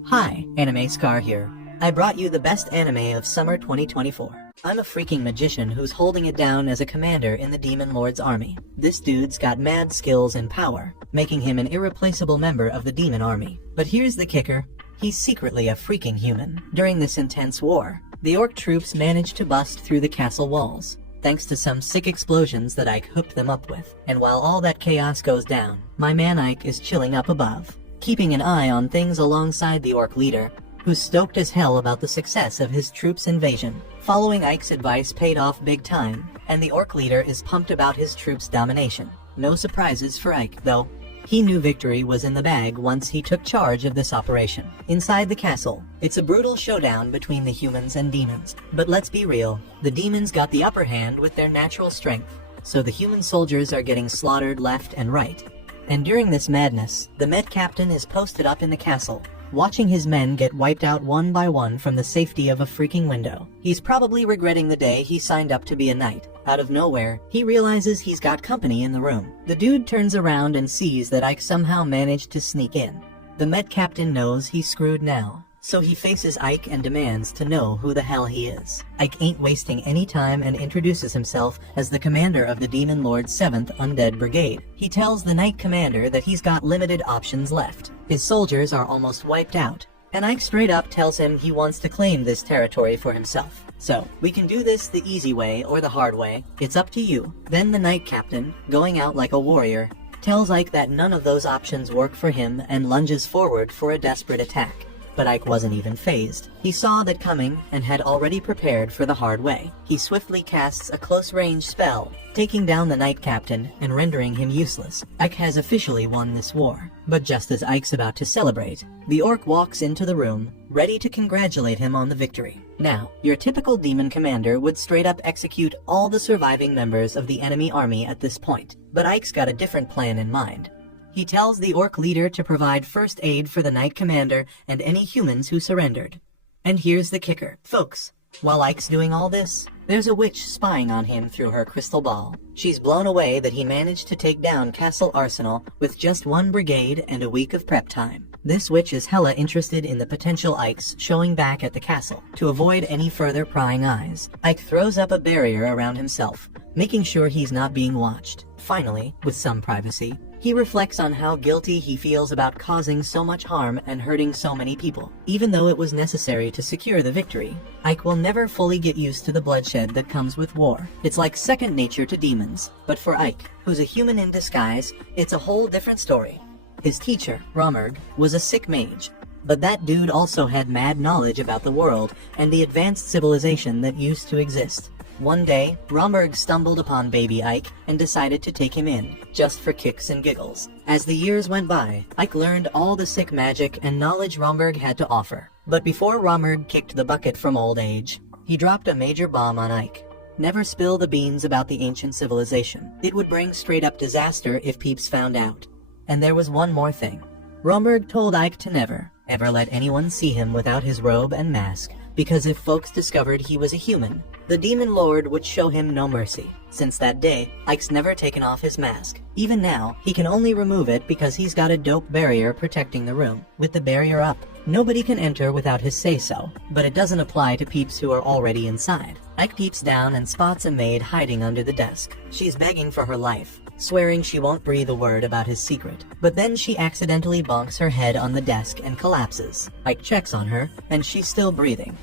Hi, Anime Scar here. I brought you the best anime of summer 2024. I'm a freaking magician who's holding it down as a commander in the Demon Lord's army. This dude's got mad skills and power, making him an irreplaceable member of the demon army. But here's the kicker. He's secretly a freaking human. During this intense war, the orc troops managed to bust through the castle walls, thanks to some sick explosions that Ike hooked them up with. And while all that chaos goes down, my man Ike is chilling up above, keeping an eye on things alongside the orc leader, who's stoked as hell about the success of his troops' invasion. Following Ike's advice paid off big time, and the orc leader is pumped about his troops' domination. No surprises for Ike, though. He knew victory was in the bag once he took charge of this operation. Inside the castle, it's a brutal showdown between the humans and demons. But let's be real, the demons got the upper hand with their natural strength, so the human soldiers are getting slaughtered left and right. And during this madness, the Med Captain is posted up in the castle, watching his men get wiped out one by one from the safety of a freaking window. He's probably regretting the day he signed up to be a knight. Out of nowhere, he realizes he's got company in the room. The dude turns around and sees that Ike somehow managed to sneak in. The Med Captain knows he's screwed now, so he faces Ike and demands to know who the hell he is. Ike ain't wasting any time and introduces himself as the commander of the Demon Lord's 7th Undead Brigade. He tells the Knight Commander that he's got limited options left. His soldiers are almost wiped out, and Ike straight up tells him he wants to claim this territory for himself. So, we can do this the easy way or the hard way. It's up to you. Then the Knight Captain, going out like a warrior, tells Ike that none of those options work for him and lunges forward for a desperate attack. But Ike wasn't even fazed. He saw that coming and had already prepared for the hard way. He swiftly casts a close-range spell, taking down the Knight Captain and rendering him useless. Ike has officially won this war. But just as Ike's about to celebrate, the orc walks into the room, ready to congratulate him on the victory. Now, your typical demon commander would straight up execute all the surviving members of the enemy army at this point. But Ike's got a different plan in mind. He tells the orc leader to provide first aid for the Knight Commander and any humans who surrendered. And here's the kicker, folks. While Ike's doing all this, there's a witch spying on him through her crystal ball. She's blown away that he managed to take down Castle Arsenal with just one brigade and a week of prep time. This witch is hella interested in the potential Ikes showing back at the castle. To avoid any further prying eyes, Ike throws up a barrier around himself, making sure he's not being watched. Finally, with some privacy, he reflects on how guilty he feels about causing so much harm and hurting so many people. Even though it was necessary to secure the victory, Ike will never fully get used to the bloodshed that comes with war. It's like second nature to demons. But for Ike, who's a human in disguise, it's a whole different story. His teacher, Romurg, was a sick mage, but that dude also had mad knowledge about the world and the advanced civilization that used to exist. One day, Romurg stumbled upon baby Ike and decided to take him in, just for kicks and giggles. As the years went by, Ike learned all the sick magic and knowledge Romurg had to offer. But before Romurg kicked the bucket from old age, he dropped a major bomb on Ike. Never spill the beans about the ancient civilization. It would bring straight up disaster if peeps found out. And there was one more thing. Romurg told Ike to never, ever let anyone see him without his robe and mask, because if folks discovered he was a human, the Demon Lord would show him no mercy. Since that day, Ike's never taken off his mask. Even now, he can only remove it because he's got a dope barrier protecting the room. With the barrier up, nobody can enter without his say-so, but it doesn't apply to peeps who are already inside. Ike peeps down and spots a maid hiding under the desk. She's begging for her life, swearing she won't breathe a word about his secret. But then she accidentally bonks her head on the desk and collapses. Ike checks on her, and she's still breathing.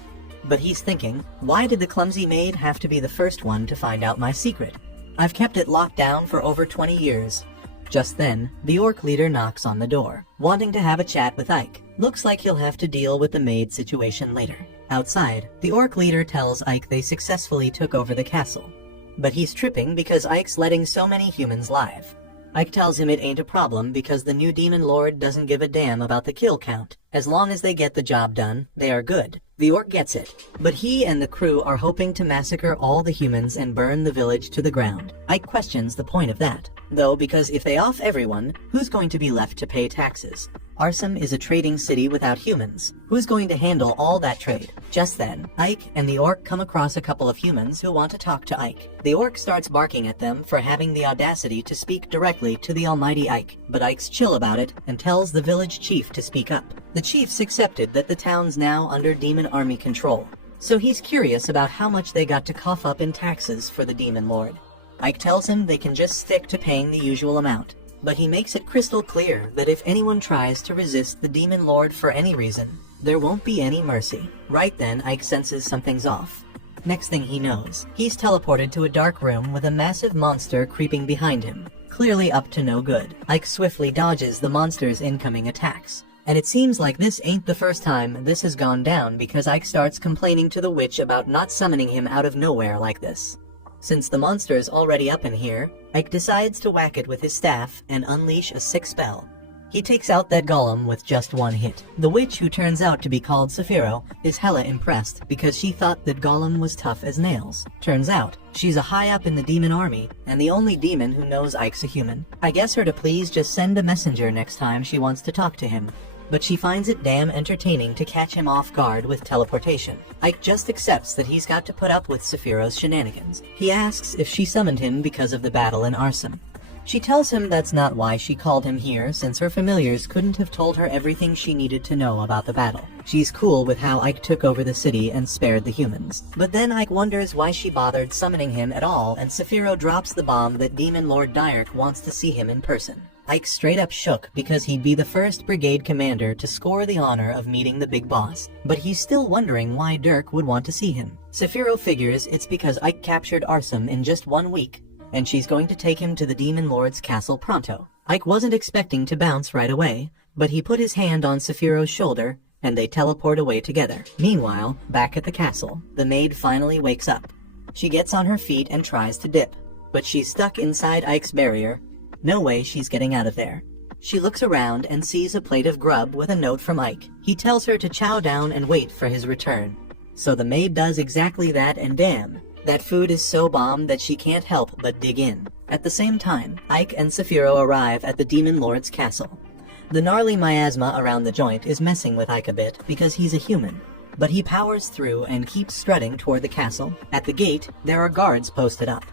But he's thinking, why did the clumsy maid have to be the first one to find out my secret? I've kept it locked down for over 20 years. Just then, the orc leader knocks on the door, wanting to have a chat with Ike. Looks like he'll have to deal with the maid situation later. Outside, the orc leader tells Ike they successfully took over the castle. But he's tripping because Ike's letting so many humans live. Ike tells him it ain't a problem because the new Demon Lord doesn't give a damn about the kill count. As long as they get the job done, they are good. The orc gets it, but he and the crew are hoping to massacre all the humans and burn the village to the ground. Ike questions the point of that, though, because if they off everyone, who's going to be left to pay taxes? Arsum is a trading city without humans. Who's going to handle all that trade? Just then, Ike and the orc come across a couple of humans who want to talk to Ike. The orc starts barking at them for having the audacity to speak directly to the almighty Ike, but Ike's chill about it and tells the village chief to speak up. The chief's accepted that the town's now under demon army control, so he's curious about how much they got to cough up in taxes for the demon lord. Ike tells him they can just stick to paying the usual amount, but he makes it crystal clear that if anyone tries to resist the demon lord for any reason, there won't be any mercy. Right then, Ike senses something's off. Next thing he knows, he's teleported to a dark room with a massive monster creeping behind him, clearly up to no good. Ike swiftly dodges the monster's incoming attacks. And it seems like this ain't the first time this has gone down, because Ike starts complaining to the witch about not summoning him out of nowhere like this. Since the monster's already up in here, Ike decides to whack it with his staff and unleash a sick spell. He takes out that golem with just one hit. The witch, who turns out to be called Saphiro, is hella impressed because she thought that golem was tough as nails. Turns out, she's a high up in the demon army, and the only demon who knows Ike's a human. I guess her to please just send a messenger next time she wants to talk to him. But she finds it damn entertaining to catch him off guard with teleportation. Ike just accepts that he's got to put up with Saphiro's shenanigans. He asks if she summoned him because of the battle in Arsum. She tells him that's not why she called him here, since her familiars couldn't have told her everything she needed to know about the battle. She's cool with how Ike took over the city and spared the humans. But then Ike wonders why she bothered summoning him at all, and Saphiro drops the bomb that Demon Lord Dirk wants to see him in person. Ike's straight up shook because he'd be the first brigade commander to score the honor of meeting the big boss, but he's still wondering why Dirk would want to see him. Saphiro figures it's because Ike captured Arsum in just 1 week, and she's going to take him to the Demon Lord's castle pronto. Ike wasn't expecting to bounce right away, but he put his hand on Saphiro's shoulder, and they teleport away together. Meanwhile, back at the castle, the maid finally wakes up. She gets on her feet and tries to dip, but she's stuck inside Ike's barrier. No way she's getting out of there. She looks around and sees a plate of grub with a note from Ike. He tells her to chow down and wait for his return. So the maid does exactly that, and damn, that food is so bomb that she can't help but dig in. At the same time, Ike and Saphiro arrive at the Demon Lord's castle. The gnarly miasma around the joint is messing with Ike a bit because he's a human, but he powers through and keeps strutting toward the castle. At the gate, there are guards posted up.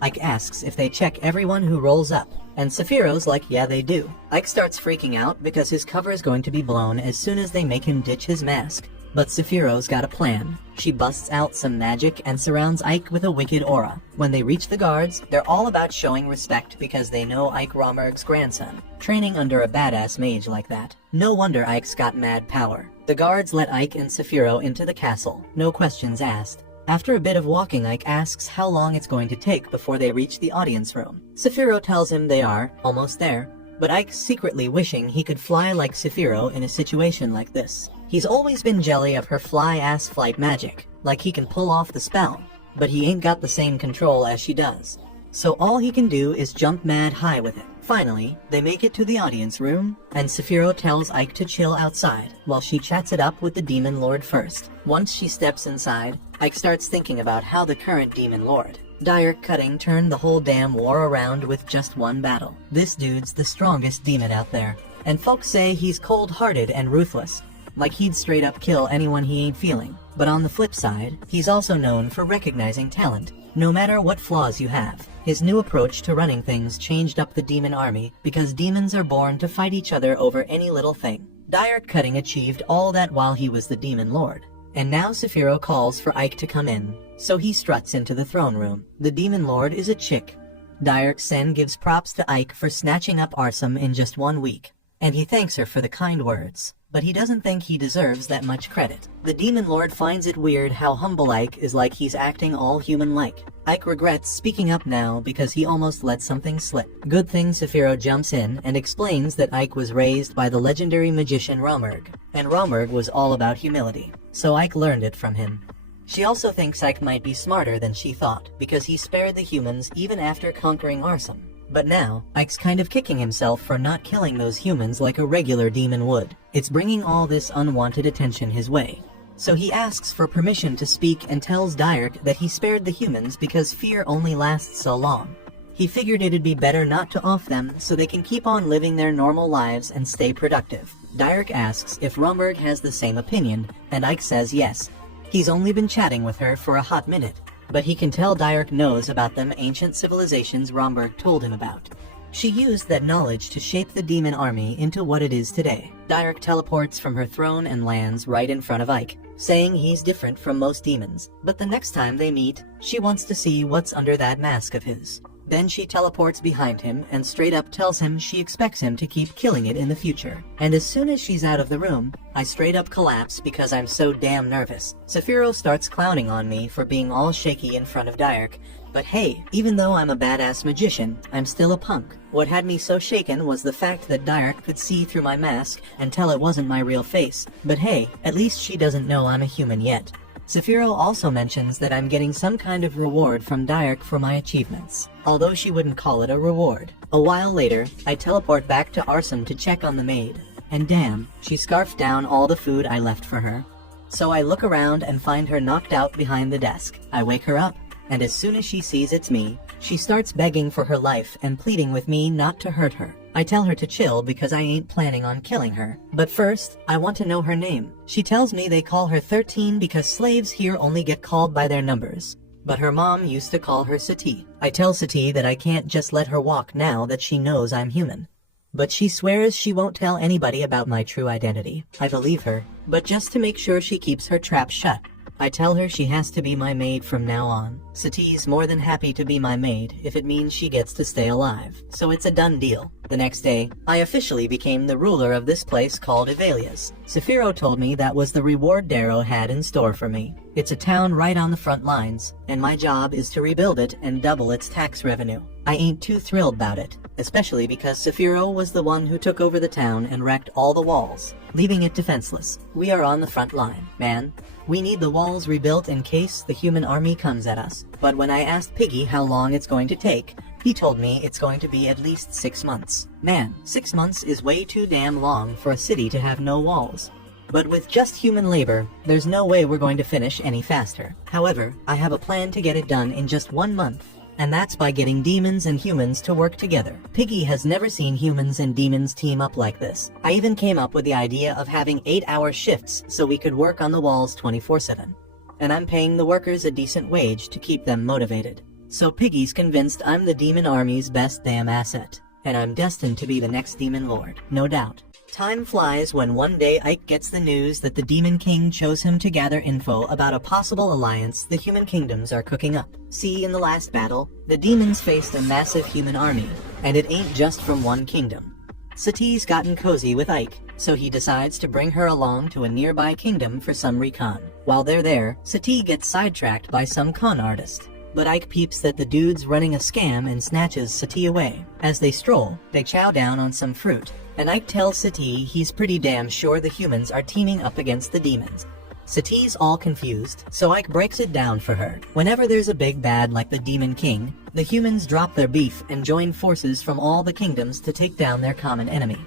Ike asks if they check everyone who rolls up, and Saphiro's like, yeah, they do. Ike starts freaking out because his cover is going to be blown as soon as they make him ditch his mask. But Saphiro's got a plan. She busts out some magic and surrounds Ike with a wicked aura. When they reach the guards, they're all about showing respect because they know Ike Rommerg's grandson, training under a badass mage like that. No wonder Ike's got mad power. The guards let Ike and Saphiro into the castle, no questions asked. After a bit of walking, Ike asks how long it's going to take before they reach the audience room. Saphiro tells him they are almost there, but Ike's secretly wishing he could fly like Saphiro in a situation like this. He's always been jelly of her fly-ass flight magic, like he can pull off the spell, but he ain't got the same control as she does. So all he can do is jump mad high with it. Finally, they make it to the audience room, and Saphiro tells Ike to chill outside, while she chats it up with the Demon Lord first. Once she steps inside, Ike starts thinking about how the current Demon Lord, Dirk Cutting, turned the whole damn war around with just one battle. This dude's the strongest demon out there, and folks say he's cold-hearted and ruthless, like he'd straight up kill anyone he ain't feeling. But on the flip side, he's also known for recognizing talent, no matter what flaws you have. His new approach to running things changed up the demon army because demons are born to fight each other over any little thing. Dirk Cutting achieved all that while he was the Demon Lord. And now Saphiro calls for Ike to come in, so he struts into the throne room. The Demon Lord is a chick. Dirk Sen gives props to Ike for snatching up Arsum in just 1 week, and he thanks her for the kind words, but he doesn't think he deserves that much credit. The Demon Lord finds it weird how humble Ike is, like he's acting all human-like. Ike regrets speaking up now because he almost let something slip. Good thing Saphiro jumps in and explains that Ike was raised by the legendary magician Rommerg, and Rommerg was all about humility, so Ike learned it from him. She also thinks Ike might be smarter than she thought, because he spared the humans even after conquering Arsum. But now, Ike's kind of kicking himself for not killing those humans like a regular demon would. It's bringing all this unwanted attention his way. So he asks for permission to speak and tells Dirk that he spared the humans because fear only lasts so long. He figured it'd be better not to off them so they can keep on living their normal lives and stay productive. Dirk asks if Romberg has the same opinion, and Ike says yes. He's only been chatting with her for a hot minute, but he can tell Dierk knows about them ancient civilizations Romberg told him about. She used that knowledge to shape the demon army into what it is today. Dierk teleports from her throne and lands right in front of Ike, saying he's different from most demons, but the next time they meet, she wants to see what's under that mask of his. Then she teleports behind him and straight up tells him she expects him to keep killing it in the future. And as soon as she's out of the room, I straight up collapse because I'm so damn nervous. Sephiroth starts clowning on me for being all shaky in front of Dierk. But hey, even though I'm a badass magician, I'm still a punk. What had me so shaken was the fact that Dierk could see through my mask and tell it wasn't my real face. But hey, at least she doesn't know I'm a human yet. Sephiroth also mentions that I'm getting some kind of reward from Dierk for my achievements, although she wouldn't call it a reward. A while later, I teleport back to Arsum to check on the maid, and damn, she scarfed down all the food I left for her. So I look around and find her knocked out behind the desk. I wake her up, and as soon as she sees it's me, she starts begging for her life and pleading with me not to hurt her. I tell her to chill because I ain't planning on killing her. But first, I want to know her name. She tells me they call her 13 because slaves here only get called by their numbers. But her mom used to call her Sati. I tell Sati that I can't just let her walk now that she knows I'm human. But she swears she won't tell anybody about my true identity. I believe her, but just to make sure she keeps her trap shut, I tell her she has to be my maid from now on. Sati's more than happy to be my maid if it means she gets to stay alive, so it's a done deal. The next day, I officially became the ruler of this place called Ivalia's. Sephiroth told me that was the reward Darrow had in store for me. It's a town right on the front lines, and my job is to rebuild it and double its tax revenue. I ain't too thrilled about it, especially because Sephiroth was the one who took over the town and wrecked all the walls, leaving it defenseless. We are on the front line, man. We need the walls rebuilt in case the human army comes at us. But when I asked Piggy how long it's going to take, he told me it's going to be at least 6 months. Man, 6 months is way too damn long for a city to have no walls. But with just human labor, there's no way we're going to finish any faster. However, I have a plan to get it done in just 1 month. And that's by getting demons and humans to work together. Piggy has never seen humans and demons team up like this. I even came up with the idea of having 8-hour shifts so we could work on the walls 24/7. And I'm paying the workers a decent wage to keep them motivated. So Piggy's convinced I'm the demon army's best damn asset. And I'm destined to be the next demon lord, no doubt. Time flies when one day Ike gets the news that the Demon King chose him to gather info about a possible alliance the human kingdoms are cooking up. See, in the last battle, the demons faced a massive human army, and it ain't just from one kingdom. Sati's gotten cozy with Ike, so he decides to bring her along to a nearby kingdom for some recon. While they're there, Sati gets sidetracked by some con artist. But Ike peeps that the dude's running a scam and snatches Sati away. As they stroll, they chow down on some fruit, and Ike tells Sati he's pretty damn sure the humans are teaming up against the demons. Sati's all confused, so Ike breaks it down for her. Whenever there's a big bad like the Demon King, the humans drop their beef and join forces from all the kingdoms to take down their common enemy.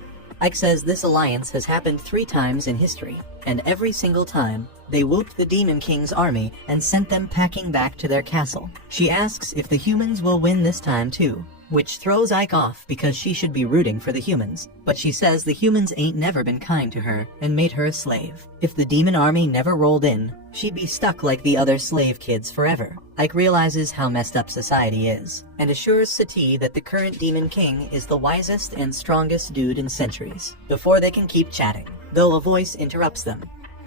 Ike says this alliance has happened 3 times in history, and every single time, they whooped the Demon King's army and sent them packing back to their castle. She asks if the humans will win this time too, which throws Ike off because she should be rooting for the humans. But she says the humans ain't never been kind to her and made her a slave. If the demon army never rolled in, she'd be stuck like the other slave kids forever. Ike realizes how messed up society is, and assures Sati that the current Demon King is the wisest and strongest dude in centuries. Before they can keep chatting, though a voice interrupts them,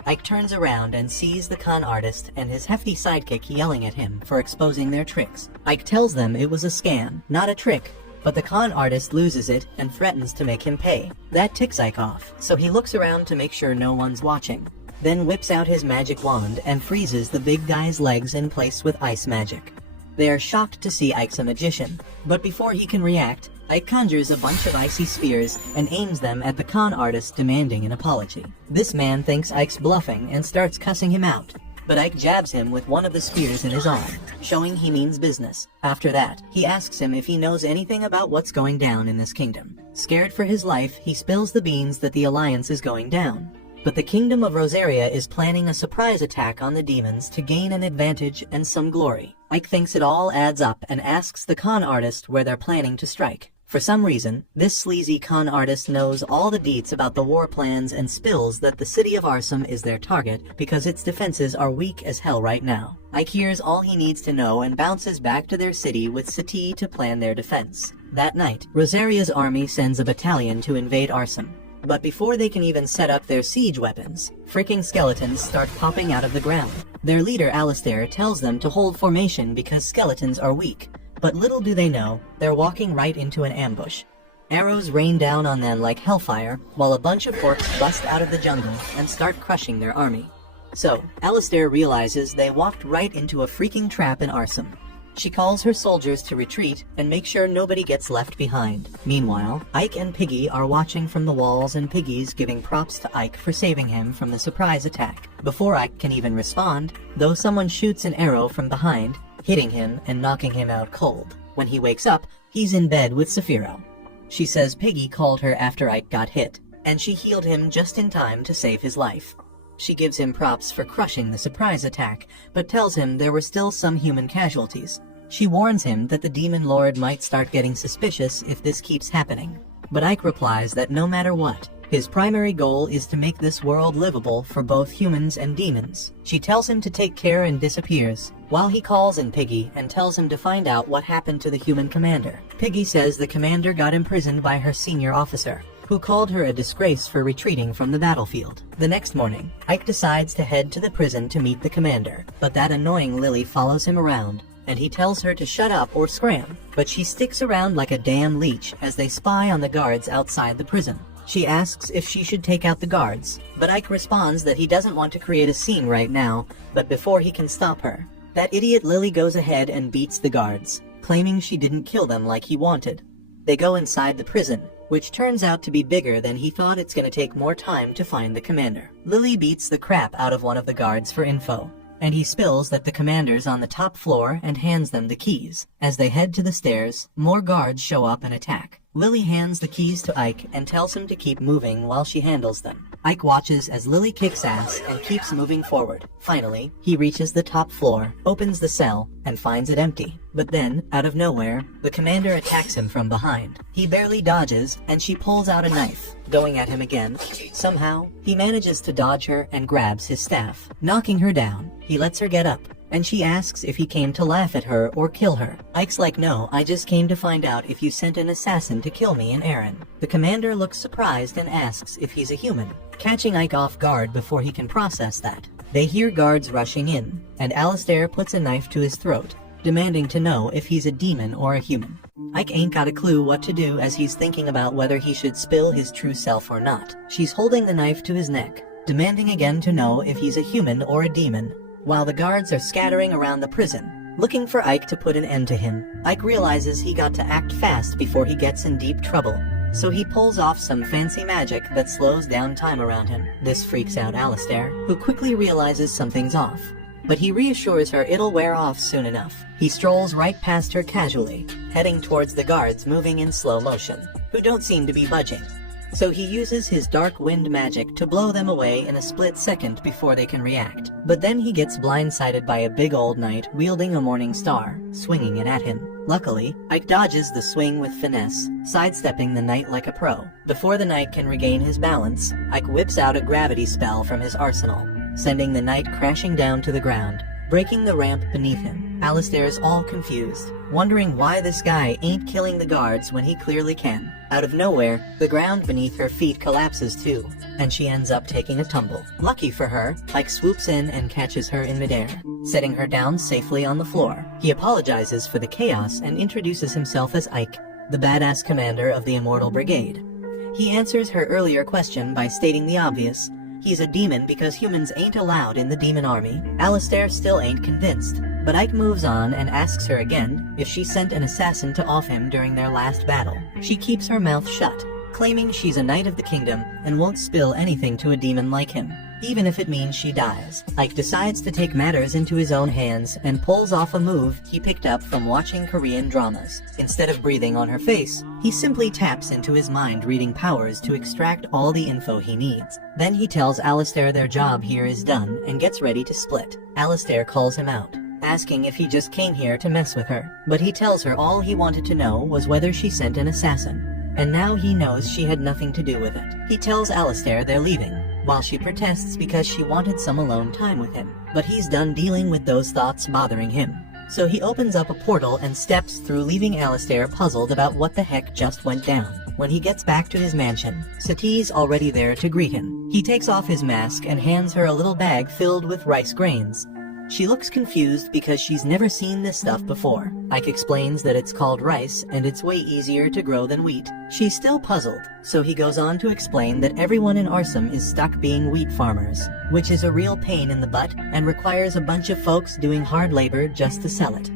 Ike turns around and sees the con artist and his hefty sidekick yelling at him for exposing their tricks. Ike tells them it was a scam, not a trick, but the con artist loses it and threatens to make him pay. That ticks Ike off, so he looks around to make sure no one's watching, then whips out his magic wand and freezes the big guy's legs in place with ice magic. They are shocked to see Ike's a magician, but before he can react, Ike conjures a bunch of icy spheres and aims them at the con artist, demanding an apology. This man thinks Ike's bluffing and starts cussing him out, but Ike jabs him with one of the spears in his arm, showing he means business. After that, he asks him if he knows anything about what's going down in this kingdom. Scared for his life, he spills the beans that the alliance is going down. But the kingdom of Rosaria is planning a surprise attack on the demons to gain an advantage and some glory. Ike thinks it all adds up and asks the con artist where they're planning to strike. For some reason, this sleazy con artist knows all the deets about the war plans and spills that the city of Arsum is their target because its defenses are weak as hell right now. Ike hears all he needs to know and bounces back to their city with Sati to plan their defense. That night, Rosaria's army sends a battalion to invade Arsum. But before they can even set up their siege weapons, freaking skeletons start popping out of the ground. Their leader Alistair tells them to hold formation because skeletons are weak. But little do they know, they're walking right into an ambush. Arrows rain down on them like hellfire, while a bunch of orcs bust out of the jungle and start crushing their army. So, Alistair realizes they walked right into a freaking trap in Arsum. She calls her soldiers to retreat and make sure nobody gets left behind. Meanwhile, Ike and Piggy are watching from the walls and Piggy's giving props to Ike for saving him from the surprise attack. Before Ike can even respond, though, someone shoots an arrow from behind, hitting him and knocking him out cold. When he wakes up, he's in bed with Saphiro. She says Piggy called her after Ike got hit, and she healed him just in time to save his life. She gives him props for crushing the surprise attack, but tells him there were still some human casualties. She warns him that the Demon Lord might start getting suspicious if this keeps happening. But Ike replies that no matter what, his primary goal is to make this world livable for both humans and demons. She tells him to take care and disappears, while he calls in Piggy and tells him to find out what happened to the human commander. Piggy says the commander got imprisoned by her senior officer, who called her a disgrace for retreating from the battlefield. The next morning, Ike decides to head to the prison to meet the commander, but that annoying Lily follows him around, and he tells her to shut up or scram, but she sticks around like a damn leech as they spy on the guards outside the prison. She asks if she should take out the guards, but Ike responds that he doesn't want to create a scene right now, but before he can stop her, that idiot Lily goes ahead and beats the guards, claiming she didn't kill them like he wanted. They go inside the prison, which turns out to be bigger than he thought. It's gonna take more time to find the commander. Lily beats the crap out of one of the guards for info, and he spills that the commander's on the top floor and hands them the keys. As they head to the stairs, more guards show up and attack. Lily hands the keys to Ike and tells him to keep moving while she handles them. Ike watches as Lily kicks ass and keeps moving forward. Finally, he reaches the top floor, opens the cell, and finds it empty. But then, out of nowhere, the commander attacks him from behind. He barely dodges, and she pulls out a knife, going at him again. Somehow, he manages to dodge her and grabs his staff. Knocking her down, he lets her get up, and she asks if he came to laugh at her or kill her. Ike's like, "No, I just came to find out if you sent an assassin to kill me and Aaron." The commander looks surprised and asks if he's a human, catching Ike off guard before he can process that. They hear guards rushing in, and Alistair puts a knife to his throat, demanding to know if he's a demon or a human. Ike ain't got a clue what to do as he's thinking about whether he should spill his true self or not. She's holding the knife to his neck, demanding again to know if he's a human or a demon, while the guards are scattering around the prison, looking for Ike to put an end to him. Ike realizes he got to act fast before he gets in deep trouble, so he pulls off some fancy magic that slows down time around him. This freaks out Alistair, who quickly realizes something's off, but he reassures her it'll wear off soon enough. He strolls right past her casually, heading towards the guards moving in slow motion, who don't seem to be budging. So he uses his dark wind magic to blow them away in a split second before they can react. But then he gets blindsided by a big old knight wielding a morning star, swinging it at him. Luckily, Ike dodges the swing with finesse, sidestepping the knight like a pro. Before the knight can regain his balance, Ike whips out a gravity spell from his arsenal, sending the knight crashing down to the ground, breaking the ramp beneath him. Alistair's all confused, wondering why this guy ain't killing the guards when he clearly can. Out of nowhere, the ground beneath her feet collapses too, and she ends up taking a tumble. Lucky for her, Ike swoops in and catches her in midair, setting her down safely on the floor. He apologizes for the chaos and introduces himself as Ike, the badass commander of the Immortal Brigade. He answers her earlier question by stating the obvious: he's a demon because humans ain't allowed in the demon army. Alistair still ain't convinced, but Ike moves on and asks her again if she sent an assassin to off him during their last battle. She keeps her mouth shut, claiming she's a knight of the kingdom and won't spill anything to a demon like him, even if it means she dies. Ike decides to take matters into his own hands and pulls off a move he picked up from watching Korean dramas. Instead of breathing on her face, he simply taps into his mind-reading powers to extract all the info he needs. Then he tells Alistair their job here is done and gets ready to split. Alistair calls him out, asking if he just came here to mess with her. But he tells her all he wanted to know was whether she sent an assassin. And now he knows she had nothing to do with it. He tells Alistair they're leaving, while she protests because she wanted some alone time with him. But he's done dealing with those thoughts bothering him. So he opens up a portal and steps through, leaving Alistair puzzled about what the heck just went down. When he gets back to his mansion, Sati's already there to greet him. He takes off his mask and hands her a little bag filled with rice grains. She looks confused because she's never seen this stuff before. Ike explains that it's called rice and it's way easier to grow than wheat. She's still puzzled, so he goes on to explain that everyone in Arsum is stuck being wheat farmers, which is a real pain in the butt and requires a bunch of folks doing hard labor just to sell it.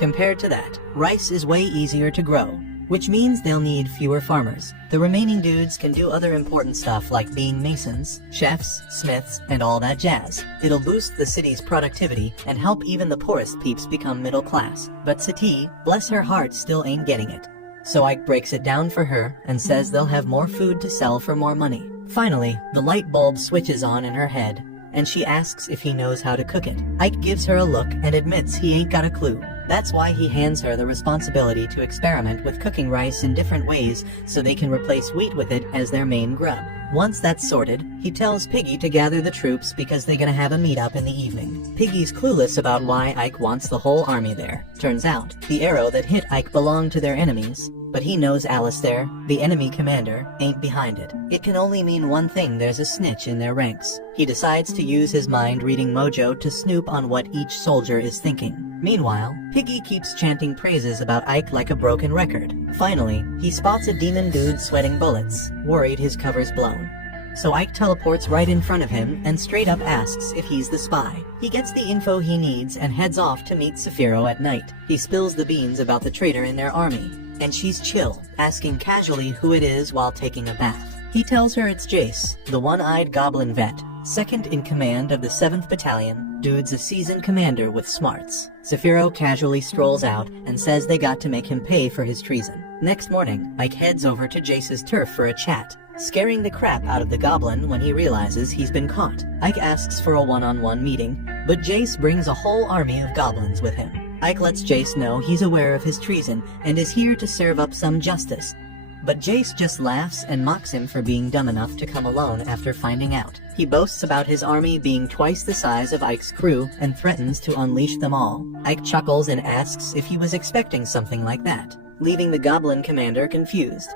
Compared to that, rice is way easier to grow, which means they'll need fewer farmers. The remaining dudes can do other important stuff like being masons, chefs, smiths, and all that jazz. It'll boost the city's productivity and help even the poorest peeps become middle class. But Sati, bless her heart, still ain't getting it. So Ike breaks it down for her and says they'll have more food to sell for more money. Finally, the light bulb switches on in her head, and she asks if he knows how to cook it. Ike gives her a look and admits he ain't got a clue. That's why he hands her the responsibility to experiment with cooking rice in different ways so they can replace wheat with it as their main grub. Once that's sorted, he tells Piggy to gather the troops because they're gonna have a meet-up in the evening. Piggy's clueless about why Ike wants the whole army there. Turns out, the arrow that hit Ike belonged to their enemies, but he knows Alistair, the enemy commander, ain't behind it. It can only mean one thing: there's a snitch in their ranks. He decides to use his mind-reading mojo to snoop on what each soldier is thinking. Meanwhile, Piggy keeps chanting praises about Ike like a broken record. Finally, he spots a demon dude sweating bullets, worried his cover's blown. So Ike teleports right in front of him and straight up asks if he's the spy. He gets the info he needs and heads off to meet Saphiro at night. He spills the beans about the traitor in their army, and she's chill, asking casually who it is while taking a bath. He tells her it's Jace, the one-eyed goblin vet, second in command of the 7th Battalion. Dude's a seasoned commander with smarts. Saphiro casually strolls out and says they got to make him pay for his treason. Next morning, Ike heads over to Jace's turf for a chat, scaring the crap out of the goblin when he realizes he's been caught. Ike asks for a one-on-one meeting, but Jace brings a whole army of goblins with him. Ike lets Jace know he's aware of his treason and is here to serve up some justice. But Jace just laughs and mocks him for being dumb enough to come alone after finding out. He boasts about his army being twice the size of Ike's crew and threatens to unleash them all. Ike chuckles and asks if he was expecting something like that, leaving the goblin commander confused.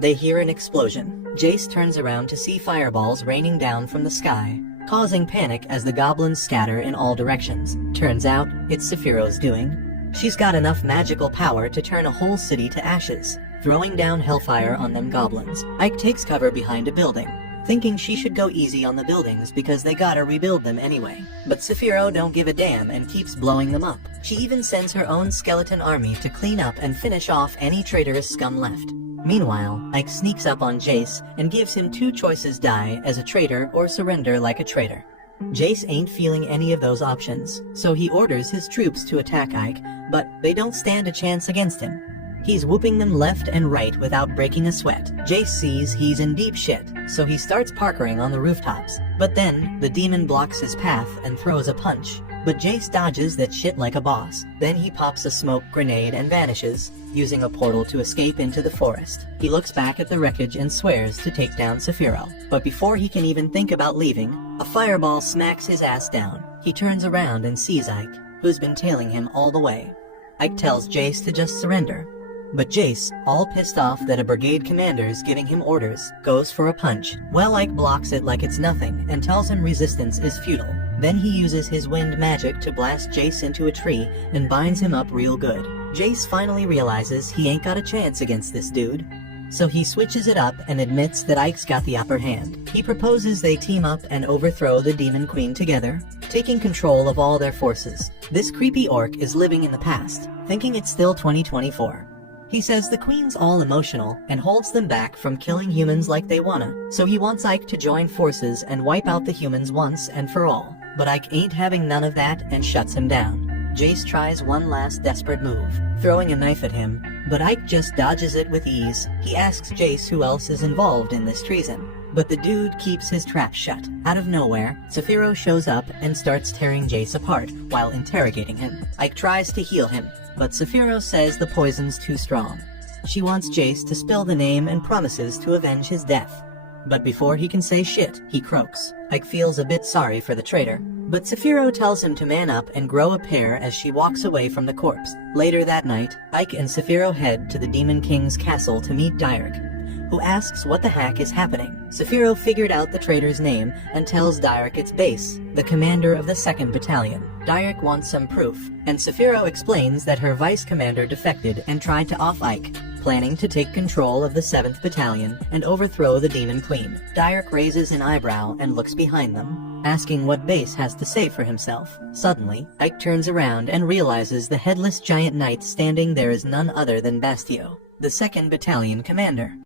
They hear an explosion. Jace turns around to see fireballs raining down from the sky, causing panic as the goblins scatter in all directions. Turns out, it's Saphiro's doing. She's got enough magical power to turn a whole city to ashes, throwing down hellfire on them goblins. Ike takes cover behind a building, thinking she should go easy on the buildings because they gotta rebuild them anyway. But Saphiro don't give a damn and keeps blowing them up. She even sends her own skeleton army to clean up and finish off any traitorous scum left. Meanwhile, Ike sneaks up on Jace and gives him two choices: die as a traitor or surrender like a traitor. Jace ain't feeling any of those options, so he orders his troops to attack Ike, but they don't stand a chance against him. He's whooping them left and right without breaking a sweat. Jace sees he's in deep shit, so he starts parkouring on the rooftops. But then, the demon blocks his path and throws a punch. But Jace dodges that shit like a boss. Then he pops a smoke grenade and vanishes, using a portal to escape into the forest. He looks back at the wreckage and swears to take down Saphiro. But before he can even think about leaving, a fireball smacks his ass down. He turns around and sees Ike, who's been tailing him all the way. Ike tells Jace to just surrender. But Jace, all pissed off that a brigade commander's giving him orders, goes for a punch. Well, Ike blocks it like it's nothing and tells him resistance is futile. Then he uses his wind magic to blast Jace into a tree and binds him up real good. Jace finally realizes he ain't got a chance against this dude, so he switches it up and admits that Ike's got the upper hand. He proposes they team up and overthrow the Demon Queen together, taking control of all their forces. This creepy orc is living in the past, thinking it's still 2024. He says the Queen's all emotional and holds them back from killing humans like they wanna, so he wants Ike to join forces and wipe out the humans once and for all. But Ike ain't having none of that and shuts him down. Jace tries one last desperate move, throwing a knife at him, but Ike just dodges it with ease. He asks Jace who else is involved in this treason, but the dude keeps his trap shut. Out of nowhere, Sephiroth shows up and starts tearing Jace apart while interrogating him. Ike tries to heal him, but Sephiroth says the poison's too strong. She wants Jace to spill the name and promises to avenge his death. But before he can say shit, he croaks. Ike feels a bit sorry for the traitor, but Sephiroth tells him to man up and grow a pair as she walks away from the corpse. Later that night, Ike and Sephiroth head to the Demon King's castle to meet Dyrek, who asks what the heck is happening. Sephiroth figured out the traitor's name and tells Dyrek it's Base, the commander of the 2nd Battalion. Dyrek wants some proof, and Sephiroth explains that her vice commander defected and tried to off Ike, planning to take control of the 7th Battalion and overthrow the Demon Queen. Dyrek raises an eyebrow and looks behind them, asking what Base has to say for himself. Suddenly, Ike turns around and realizes the headless giant knight standing there is none other than Bastio, the 2nd Battalion commander.